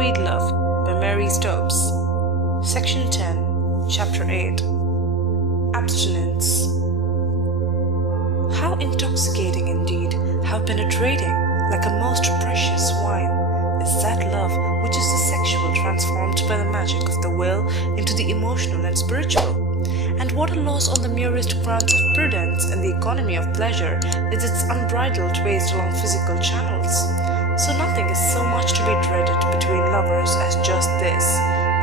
Unmarried Love by Mary Stopes. Section 10, Chapter 8. Abstinence. How intoxicating indeed, how penetrating, like a most precious wine, is that love which is the sexual transformed by the magic of the will into the emotional and spiritual. And what a loss on the merest grounds of prudence and the economy of pleasure is its unbridled waste along physical channels. So nothing is so much to be dreaded between lovers as just this,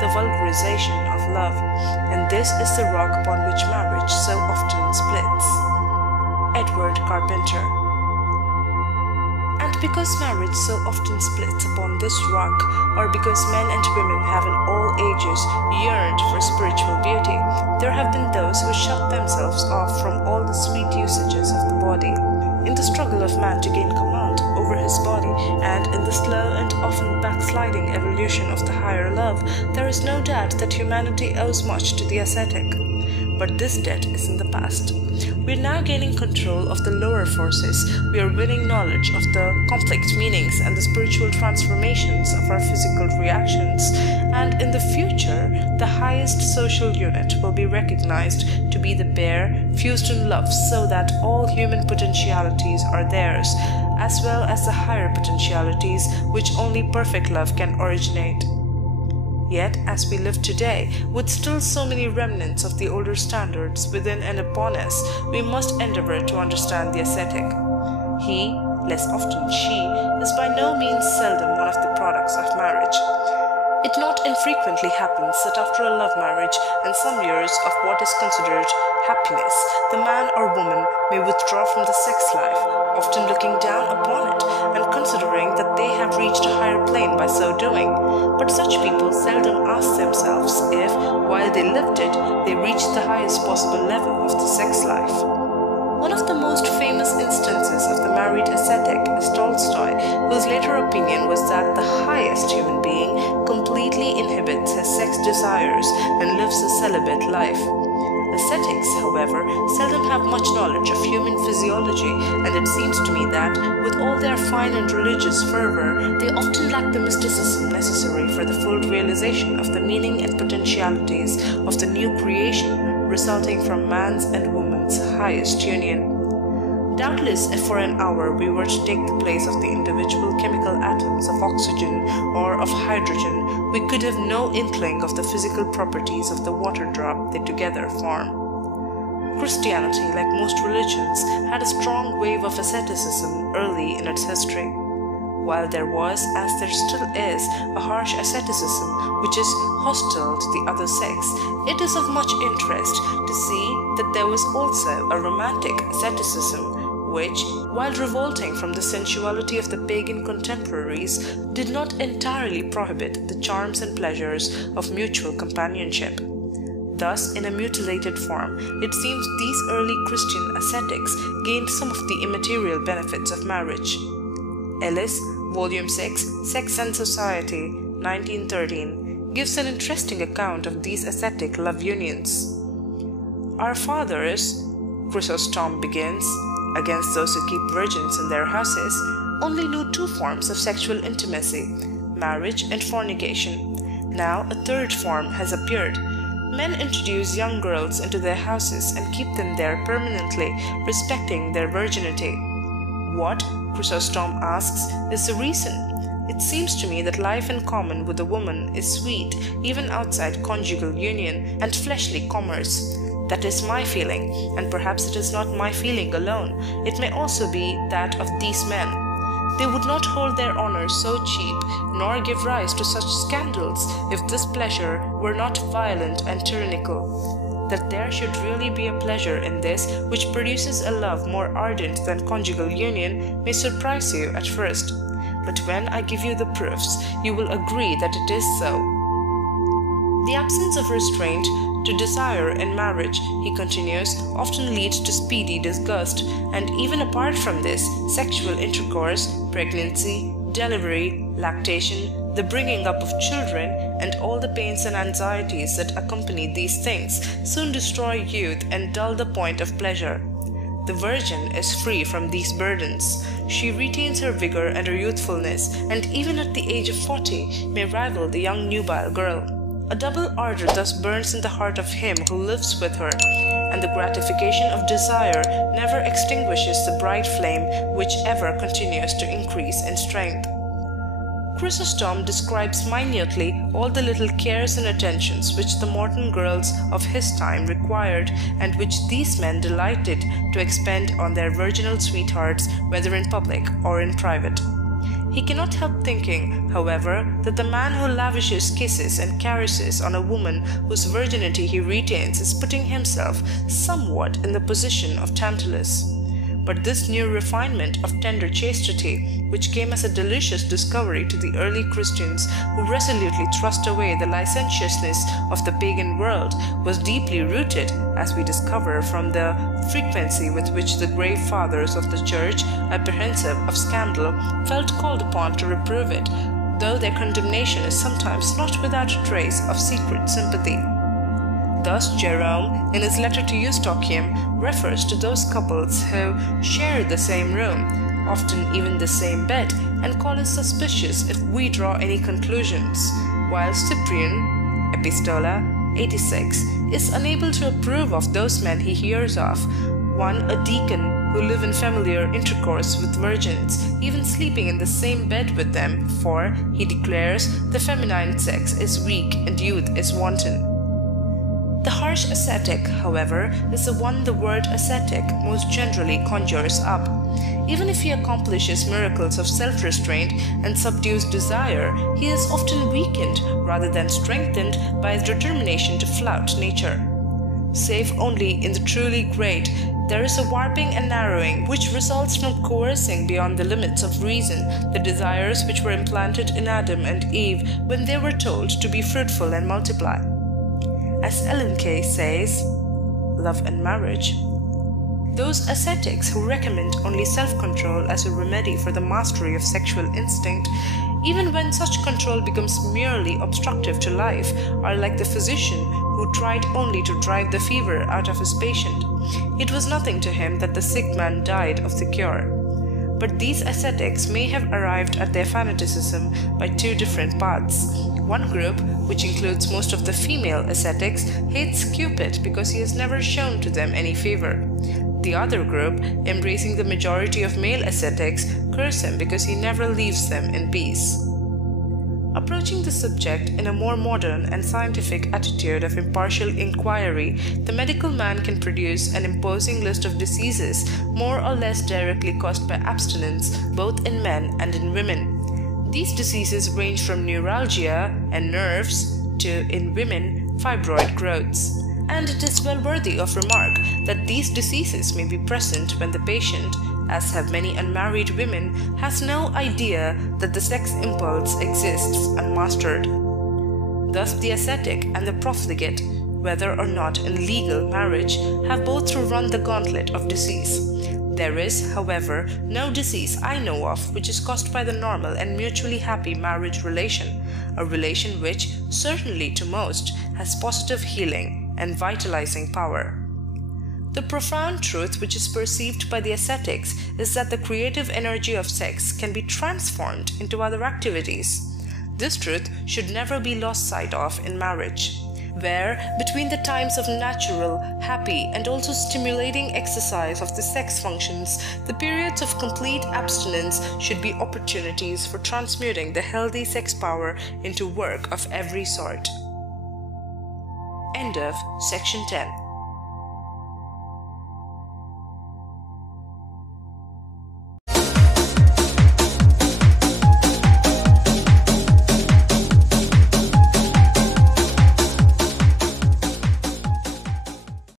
the vulgarization of love, and this is the rock upon which marriage so often splits. Edward Carpenter. And because marriage so often splits upon this rock, or because men and women have in all ages yearned for spiritual beauty, there have been those who shut themselves off from all the sweet usages of the body. In the struggle of man to gain command over his body, and in the slow and often backsliding evolution of the higher love, there is no doubt that humanity owes much to the ascetic. But this debt is in the past. We are now gaining control of the lower forces, we are winning knowledge of the complex meanings and the spiritual transformations of our physical reactions, and in the future, the highest social unit will be recognized to be the bare, fused in love, so that all human potentialities are theirs, as well as the higher potentialities which only perfect love can originate. Yet, as we live today, with still so many remnants of the older standards within and upon us, we must endeavor to understand the ascetic. He, less often she, is by no means seldom one of the products of marriage. It not infrequently happens that after a love marriage and some years of what is considered happiness, the man or woman may withdraw from the sex life, often looking down upon it and considering that they have reached a higher plane by so doing. But such people seldom ask themselves if, while they lived it, they reached the highest possible level of the sex life. One of the most famous instances of the married ascetic is Tolstoy, whose later opinion was that the highest human being completely inhibits his sex desires and lives a celibate life. Ascetics, however, seldom have much knowledge of human physiology, and it seems to me that, with all their fine and religious fervor, they often lack the mysticism necessary for the full realization of the meaning and potentialities of the new creation resulting from man's and woman's highest union. Doubtless, if for an hour we were to take the place of the individual chemical atoms of oxygen or of hydrogen, we could have no inkling of the physical properties of the water drop they together form. Christianity, like most religions, had a strong wave of asceticism early in its history. While there was, as there still is, a harsh asceticism which is hostile to the other sex, it is of much interest to see that there was also a romantic asceticism which, while revolting from the sensuality of the pagan contemporaries, did not entirely prohibit the charms and pleasures of mutual companionship. Thus, in a mutilated form, it seems these early Christian ascetics gained some of the immaterial benefits of marriage. Ellis, Volume 6, Sex and Society, 1913, gives an interesting account of these ascetic love unions. Our fathers, Chrysostom begins, against those who keep virgins in their houses, only knew two forms of sexual intimacy, marriage and fornication. Now a third form has appeared. Men introduce young girls into their houses and keep them there permanently, respecting their virginity. What, Chrysostom asks, is the reason? It seems to me that life in common with a woman is sweet even outside conjugal union and fleshly commerce. That is my feeling, and perhaps it is not my feeling alone. It may also be that of these men. They would not hold their honor so cheap, nor give rise to such scandals, if this pleasure were not violent and tyrannical. That there should really be a pleasure in this which produces a love more ardent than conjugal union may surprise you at first. But when I give you the proofs, you will agree that it is so. The absence of restraint to desire in marriage, he continues, often leads to speedy disgust, and even apart from this, sexual intercourse, pregnancy, delivery, lactation, the bringing up of children, and all the pains and anxieties that accompany these things soon destroy youth and dull the point of pleasure. The virgin is free from these burdens. She retains her vigor and her youthfulness, and even at the age of 40 may rival the young nubile girl. A double ardor thus burns in the heart of him who lives with her, and the gratification of desire never extinguishes the bright flame which ever continues to increase in strength. Chrysostom describes minutely all the little cares and attentions which the modern girls of his time required, and which these men delighted to expend on their virginal sweethearts, whether in public or in private. He cannot help thinking, however, that the man who lavishes kisses and caresses on a woman whose virginity he retains is putting himself somewhat in the position of Tantalus. But this new refinement of tender chastity, which came as a delicious discovery to the early Christians who resolutely thrust away the licentiousness of the pagan world, was deeply rooted, as we discover from the frequency with which the grave fathers of the Church, apprehensive of scandal, felt called upon to reprove it, though their condemnation is sometimes not without a trace of secret sympathy. Thus Jerome, in his letter to Eustochium, refers to those couples who share the same room, often even the same bed, and call us suspicious if we draw any conclusions, while Cyprian, Epistola 86, is unable to approve of those men he hears of, one a deacon, who live in familiar intercourse with virgins, even sleeping in the same bed with them, for, he declares, the feminine sex is weak and youth is wanton. The harsh ascetic, however, is the one the word ascetic most generally conjures up. Even if he accomplishes miracles of self-restraint and subdues desire, he is often weakened rather than strengthened by his determination to flout nature. Save only in the truly great, there is a warping and narrowing which results from coercing beyond the limits of reason the desires which were implanted in Adam and Eve when they were told to be fruitful and multiply. As Ellen Key says, Love and Marriage, those ascetics who recommend only self-control as a remedy for the mastery of sexual instinct, even when such control becomes merely obstructive to life, are like the physician who tried only to drive the fever out of his patient. It was nothing to him that the sick man died of the cure. But these ascetics may have arrived at their fanaticism by two different paths. One group, which includes most of the female ascetics, hates Cupid because he has never shown to them any favor. The other group, embracing the majority of male ascetics, curse him because he never leaves them in peace. Approaching the subject in a more modern and scientific attitude of impartial inquiry, the medical man can produce an imposing list of diseases more or less directly caused by abstinence, both in men and in women. These diseases range from neuralgia and nerves to, in women, fibroid growths. And it is well worthy of remark that these diseases may be present when the patient, as have many unmarried women, has no idea that the sex impulse exists unmastered. Thus the ascetic and the profligate, whether or not in legal marriage, have both to run the gauntlet of disease. There is, however, no disease I know of which is caused by the normal and mutually happy marriage relation, a relation which, certainly to most, has positive healing and vitalizing power. The profound truth which is perceived by the ascetics is that the creative energy of sex can be transformed into other activities. This truth should never be lost sight of in marriage, where, between the times of natural, happy, and also stimulating exercise of the sex functions, the periods of complete abstinence should be opportunities for transmuting the healthy sex power into work of every sort. End of section 10.